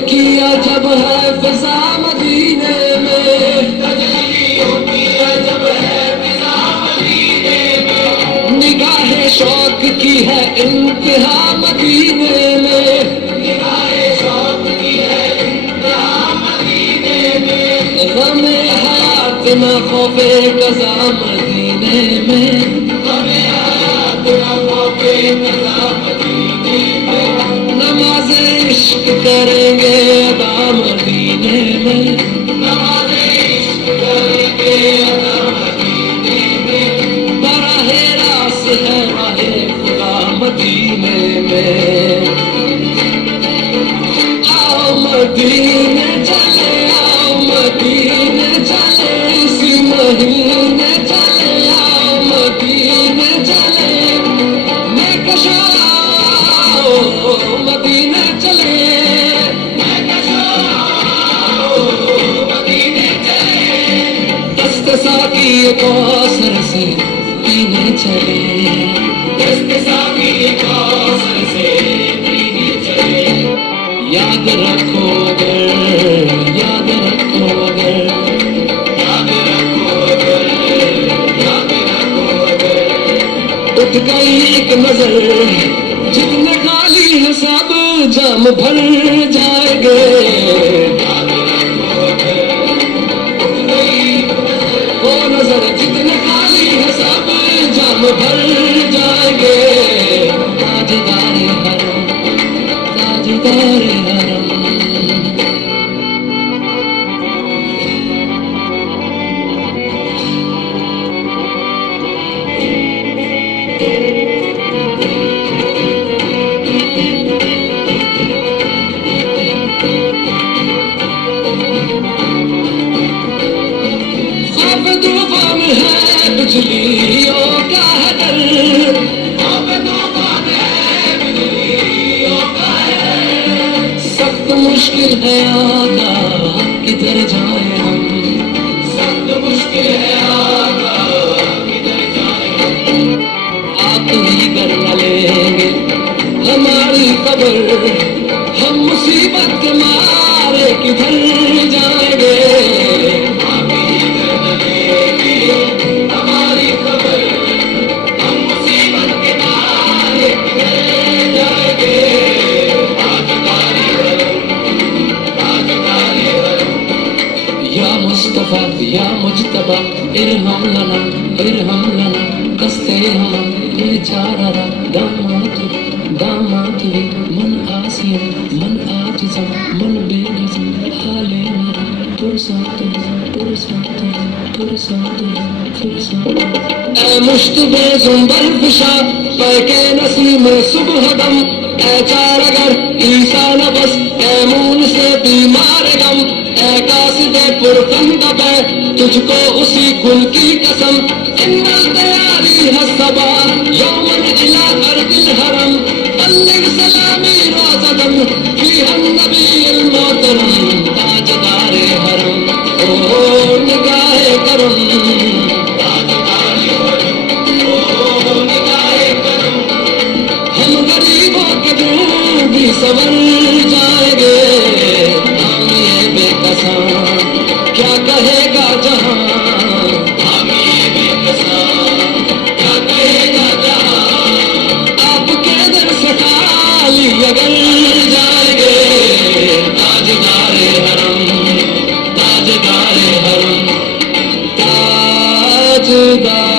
کیا جب ہے فضا مدینے میں، تجلیوں کیا جب ہے فضا مدینے میں، نگاہ شوق کی ہے انتہا مدینے میں، نگاہ شوق کی ہے انتہا مدینے میں، غم حیات نہ خوف قضا مدینے میں، غم حیات نہ خوف قضا مدینے میں، نماز عشق کریں گے ادا مدینے میں، نماز عشق کریں گے ادا مدینے میں، براہ راست ہے راہ خدا مدینے میں، آؤ مدینے چلے، آؤ مدینے چلے، اسی مہینے چلے، آؤ مدینے چلے، میں کشا مدینے چلے، میں کشا مدینے چلے، دست ساقی کوثر سے پینے چلے، دست ساقی کوثر سے پینے چلے، یاد رکھو اگر، یاد رکھو اگر، یاد رکھو اگر، یاد رکھو اگر، اٹھ گئی ایک نظر جتنے خالی ہے سب جام بھر جائیں گے، یاد رکھو اگر، اٹھ گئی وہ نظر جتنے خالی ہے سب جام بھر جائیں گے، تاجدار حرم، تاجدار حرم، خوف طوفان ہے بجلیوں کا ہے ڈر، خوف طوفان ہے بجلیوں کا ہے ڈر، سخت مشکل ہے آقا کدھر جائیں ہم، سخت مشکل ہے آقا کدھر جائیں ہم، آپ ہی کر نہ لیں گے ہماری خبر، ہم مصیبت کے مارے کدھر جائیں گے، آپ ہی کر نہ لیں گے ہماری خبر، ہم مصیبت کے مارے کدھر جائیں گے، تاجدار حرم، تاجدار حرم، یا مصطفیٰ یا مجتبیٰ ارحم لنا، ارحم لنا، قصدِ ہم بیچارہ دامات دامات من آسیم من آجزم من بے نظم حال میرا پرسات پرسات پرسات پرسات، اے مشتبہ زنبر فشا پیکے نسیم صبح دم، اے چار اگر عیسیٰ نفس، اے مون سے بیمار غم، اے قاصد پرخند پہ تجھ کو اسی گل کی قسم، ان التیاری حسبا یومن الى ارض الحرم، بلغ سلامی روزدم فیہا النبی المحترم، تاجدار حرم، او نگاہ کرم، تاجدار حرم، او نگاہ کرم، ہم غریبوں کے دور بھی سنور جائیں گے، ہم یہ بے کساں کیا کہے گا جہاں، ہم یہ بے کساں کیا کہے گا جہاں، آپ کے در سے خالی اگر جائیں گے، تاجدار حرم، تاجدار حرم، تاجدار